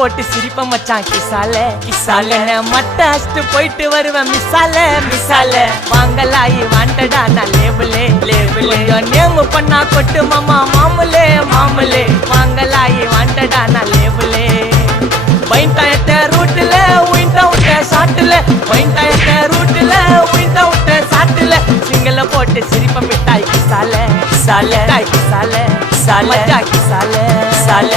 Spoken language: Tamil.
போட்டு சிரிப்ப மச்சான் கிசால கிசால மட்ட அஷ்டு போயிட்டு வருவேன் மிசால மிசால வாங்கலாயி வாண்டடா நான் லேபிளே லேபிளே நேம் பண்ணா கொட்டு மாமா மாமலே மாமலே வாங்கலாயி வாண்டடா நான் லேபிளே பைண்டாயத்த ரூட்ல உயிண்டா விட்ட சாட்டுல பைண்டாயத்த ரூட்ல உயிண்டா விட்ட சாட்டுல சிங்கல போட்டு சிரிப்ப மிட்டாய் கிசால கிசால கிசால சால கிசால சால